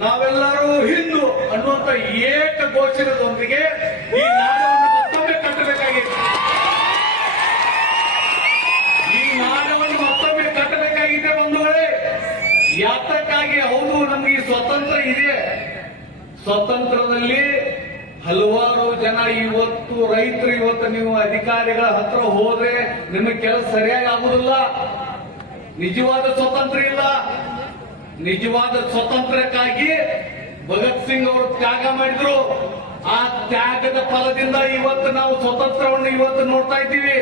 ನಾವೆಲ್ಲರೂ ಹಿಂದೂ ಅನ್ನುವಂತ ಏಕ ಘೋಷಣೆದೊಂದಿಗೆ ಈ ನಾಡವನ್ನು ಮತ್ತೊಮ್ಮೆ ಕಟ್ಟಬೇಕಾಗಿತ್ತು ಈ ನಾಡವನ್ನು ಮತ್ತೊಮ್ಮೆ ಕಟ್ಟಬೇಕಾಗಿದೆ ಬಂಧುಗಳೇ. ಯಾತಕ್ಕಾಗಿ? ಹೌದು, ನಮಗೆ ಸ್ವತಂತ್ರ ಇದೆ. ಸ್ವತಂತ್ರದಲ್ಲಿ ಹಲವಾರು ಜನ ಇವತ್ತು ರೈತರು, ಇವತ್ತು ನೀವು ಅಧಿಕಾರಿಗಳ ಹತ್ರ ಹೋದ್ರೆ ನಿಮಗೆ ಕೆಲಸ ಸರಿಯಾಗಿ ಆಗುದಿಲ್ಲ. ನಿಜವಾದ ಸ್ವತಂತ್ರ ಇಲ್ಲ. ನಿಜವಾದ ಅವರು ತ್ಯಾಗ ಮಾಡಿದ್ರು. ಆ ತ್ಯಾಗದ ಫಲದಿಂದ ಇವತ್ತು ನಾವು ಸ್ವತಂತ್ರವನ್ನು ಇವತ್ತು ನೋಡ್ತಾ ಇದ್ದೀವಿ.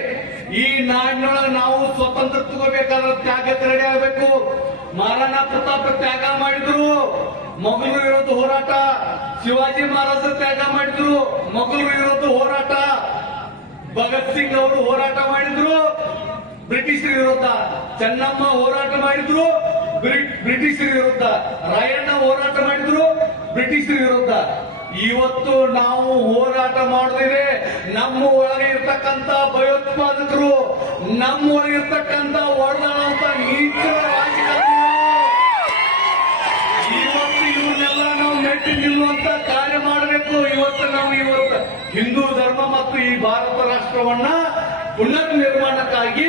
ಈ ನಾಡಿನೊಳಗೆ ನಾವು ಸ್ವತಂತ್ರ ತಗೋಬೇಕಾದ್ರೆ ತ್ಯಾಗಕ್ಕೆ ರೆಡಿ ಆಗಬೇಕು. ಮಹಾರಾಣಾ ಪ್ರತಾಪ್ ತ್ಯಾಗ ಮಾಡಿದ್ರು. ಮೊಘಲರ ವಿರೋಧ ಹೋರಾಟ. ಶಿವಾಜಿ ಮಹಾರಾಜರು ತ್ಯಾಗ ಮಾಡಿದ್ರು. ಮೊಘಲರ ವಿರೋಧ ಹೋರಾಟ. ಭಗತ್ ಸಿಂಗ್ ಅವರು ಹೋರಾಟ ಮಾಡಿದ್ರು. ಬ್ರಿಟಿಷರ ವಿರುದ್ಧ ಚೆನ್ನಮ್ಮ ಹೋರಾಟ ಮಾಡಿದ್ರು. ಬ್ರಿ- ಬ್ರಿಟಿಷರ ವಿರುದ್ಧ ರಾಯಣ್ಣ ಹೋರಾಟ ಮಾಡಿದ್ರು. ಬ್ರಿಟಿಷರ ವಿರುದ್ಧ ಇವತ್ತು ನಾವು ಹೋರಾಟ ಮಾಡಿದ್ರೆ ನಮ್ಮ ಒಳಗೆ ಇರ್ತಕ್ಕಂತ ಭಯೋತ್ಪಾದಕರು, ನಮ್ಮ ಒಳಗೆ ಇರ್ತಕ್ಕಂತ ಹೊಡೆದಾಡುವಂತ ಇವತ್ತು ಇವನ್ನೆಲ್ಲ ನಾವು ಮೆಟ್ಟಿ ನಿಲ್ಲುವಂತ ಕಾರ್ಯ ಮಾಡಬೇಕು. ಇವತ್ತು ನಾವು ಇವತ್ತು ಹಿಂದೂ ಧರ್ಮ ಮತ್ತು ಈ ಭಾರತ ರಾಷ್ಟ್ರವನ್ನ ಉನ್ನತ ನಿರ್ಮಾಣಕ್ಕಾಗಿ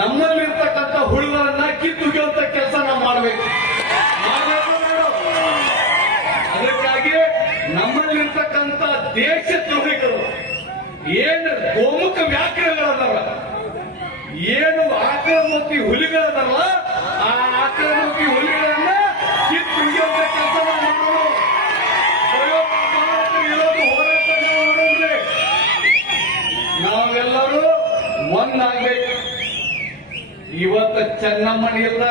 ನಮ್ಮಲ್ಲಿರ್ತಕ್ಕಂಥ ಹುಳುಗಳನ್ನ ಕಿತ್ತುಗೆಯುವಂತ ಕೆಲಸ ನಾವು ಮಾಡಬೇಕು ನಾವು. ಅದಕ್ಕಾಗಿ ನಮ್ಮಲ್ಲಿರ್ತಕ್ಕಂಥ ದೇಶ ದ್ರೋಹಿಗಳು ಏನು ಗೋಮುಖ ವ್ಯಾಕರಣಗಳದಾರ ಏನು ಆಕ್ರಮೋತಿ ಹುಲಿಗಳದಾರಲ್ಲ? ಆ ಆಕ್ರಮೋತಿ ಹುಲಿಗಳನ್ನ ಹೋರಾಟ ನಾವೆಲ್ಲರೂ ಒಂದಾಗ್ಬೇಕು. ಇವತ್ತ ಚೆನ್ನಮ್ಮನ ಇಲ್ಲ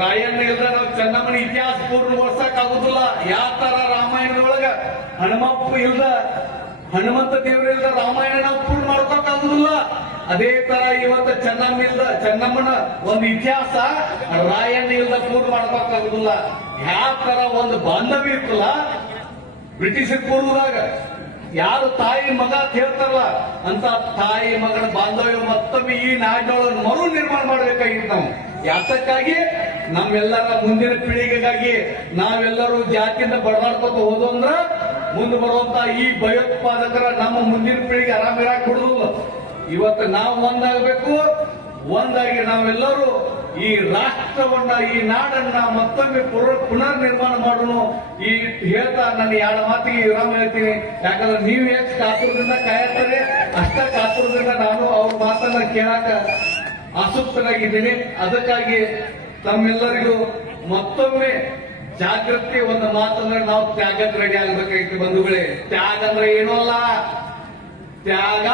ರಾಯಣ್ಣ ಇಲ್ಲ ನಾವು ಚೆನ್ನಮ್ಮನ ಇತಿಹಾಸ ಪೂರ್ಣಗೊಳಿಸಕ್ ಆಗುದಿಲ್ಲ ಯಾವ ತರ ರಾಮಾಯಣದೊಳಗ ಹನುಮಪ್ಪ ಇಲ್ದ, ಹನುಮಂತ ದೇವ್ರ ಇಲ್ದ ರಾಮಾಯಣ ನಾವು ಪೂರ್ಣ ಮಾಡ್ಕೊಕ್ ಆಗುದಿಲ್ಲ ಅದೇ ತರ ಇವತ್ತು ಚೆನ್ನಮ್ಮ ಇಲ್ದ, ಚೆನ್ನಮ್ಮನ ಒಂದು ಇತಿಹಾಸ ರಾಯಣ್ಣ ಇಲ್ದ ಪೂರ್ಣ ಮಾಡ್ಕೊಕ್ ಆಗುದಿಲ್ಲ ಯಾವ ತರ ಒಂದು ಬಾಂಧವ್ಯ ಇತ್ತಲ್ಲ, ಬ್ರಿಟಿಷರ್ ಪೂರ್ವದಾಗ ಯಾರು ತಾಯಿ ಮಗ ಅಂತ ಹೇಳ್ತಾರಲ್ಲ, ಅಂತ ತಾಯಿ ಮಗನ ಬಾಂಧವ್ಯ ಮತ್ತೊಮ್ಮೆ ಈ ನಾಡಿನೊಳಗೆ ಮರು ನಿರ್ಮಾಣ ಮಾಡಬೇಕಾಗಿತ್ತು. ನಾವು ಯಾತಕ್ಕಾಗಿ? ನಮ್ಮೆಲ್ಲರ ಮುಂದಿನ ಪೀಳಿಗೆಗಾಗಿ ನಾವೆಲ್ಲರೂ ಜಾತಿಯಿಂದ ಬಡದಾಡ್ಕೊತ ಹೋದು ಅಂದ್ರ ಮುಂದೆ ಬರುವಂತ ಈ ಭಯೋತ್ಪಾದಕರ ನಮ್ಮ ಮುಂದಿನ ಪೀಳಿಗೆ ಆರಾಮಿರಾಗಿ ಕೊಡುದಿಲ್ಲ ಇವತ್ತು ನಾವು ಒಂದಾಗಬೇಕು ಒಂದಾಗಿ ನಾವೆಲ್ಲರೂ ಈ ರಾಷ್ಟ್ರವನ್ನ, ಈ ನಾಡನ್ನ ಮತ್ತೊಮ್ಮೆ ಪುನರ್ ನಿರ್ಮಾಣ ಮಾಡೋಣ ಈ ಹೇಳ್ತಾ ನನ್ನ ಎರಡು ಮಾತಿಗೆ ವಿರಾಮ ಹೇಳ್ತೀನಿ. ಯಾಕಂದ್ರೆ ನೀವು ಎಷ್ಟು ಕಾತುರದಿಂದ ಕಾಯತ್ತಾರೆ? ಅಷ್ಟ ಕಾತುರದಿಂದ ನಾನು ಅವ್ರ ಮಾತನ್ನ ಕೇಳಾಕ ಆಸಕ್ತನಾಗಿದ್ದೀನಿ. ಅದಕ್ಕಾಗಿ ತಮ್ಮೆಲ್ಲರಿಗೂ ಮತ್ತೊಮ್ಮೆ ಜಾಗೃತಿ ಒಂದು ಮಾತಂದ್ರೆ ನಾವು ತ್ಯಾಗಕ್ಕೆ ರೆಡಿ ಆಗ್ಬೇಕಾಗಿತ್ತು ಬಂಧುಗಳೇ. ತ್ಯಾಗ ಅಂದ್ರೆ ಏನೂ ಅಲ್ಲ. ತ್ಯಾಗ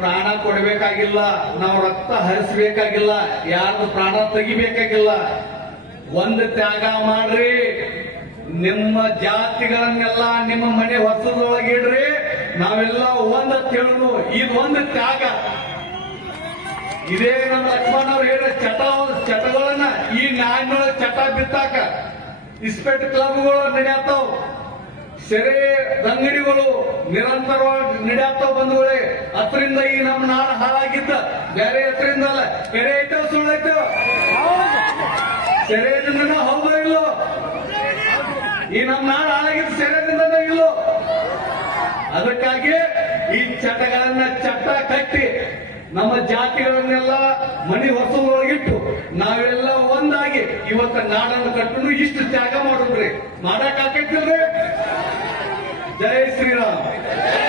ಪ್ರಾಣ ಕೊಡಬೇಕಾಗಿಲ್ಲ, ನಾವು ರಕ್ತ ಹರಿಸಬೇಕಾಗಿಲ್ಲ, ಯಾರ್ದು ಪ್ರಾಣ ತೆಗಿಬೇಕಾಗಿಲ್ಲ. ಒಂದು ತ್ಯಾಗ ಮಾಡ್ರಿ, ನಿಮ್ಮ ಜಾತಿಗಳನ್ನೆಲ್ಲ ನಿಮ್ಮ ಮನೆ ಹೊಸದೊಳಗಿಡ್ರಿ ನಾವೆಲ್ಲ ಒಂದ ತಿಳಿದು ಇದು ಒಂದು ತ್ಯಾಗ. ಇದೇ ನಮ್ಮ ಲಕ್ಷ್ಮಣ ಅವ್ರು ಹೇಳ ಚಟ, ಚಟಗಳನ್ನ ಈ ನ್ಯಾಯ ಚಟ ಬಿತ್ತಾಕ. ಇಸ್ಪೆಟ್ ಕ್ಲಬ್ಗಳು ನಡೆಯತ್ತಾವ. ಸೆರೆ ಅಂಗಡಿಗಳು ನಿರಂತರವಾಗಿ ನಡೆಯತ್ತಾವ ಬಂದವಳೆ ಹತ್ತರಿಂದ ಈ ನಮ್ಮ ನಾಡು ಹಾಳಾಗಿದ್ದ. ಬೇರೆ ಹತ್ತರಿಂದ ಅಲ್ಲ ಕೆರೆ ಐತವ ಸುಳ್ಳು ಐತವ ಸೆರೆದಿಂದ ಹೌದೋ ಇಲ್ಲೋ? ಈ ನಮ್ಮ ನಾಡು ಹಾಳಾಗಿದ್ದ ಸೆರೆದಿಂದ ಇಲ್ಲೋ? ಅದಕ್ಕಾಗಿ ಈ ಚಟಗಳನ್ನ ಚಟ್ಟ ಕಟ್ಟಿ ನಮ್ಮ ಜಾತಿಗಳನ್ನೆಲ್ಲ ಮನೆ ಹೊಸದೊಳಗಿಟ್ಟು ನಾವೆಲ್ಲ ಒಂದಾಗಿ ಇವತ್ತ ನಾಡನ್ನು ಕಟ್ಟಲು ಇಷ್ಟು ತ್ಯಾಗ ಮಾಡಿದ್ರಿ. ಮಾಡಕ್ ಆಕೈತಿಲ್ರಿ జై శ్రీరామ్.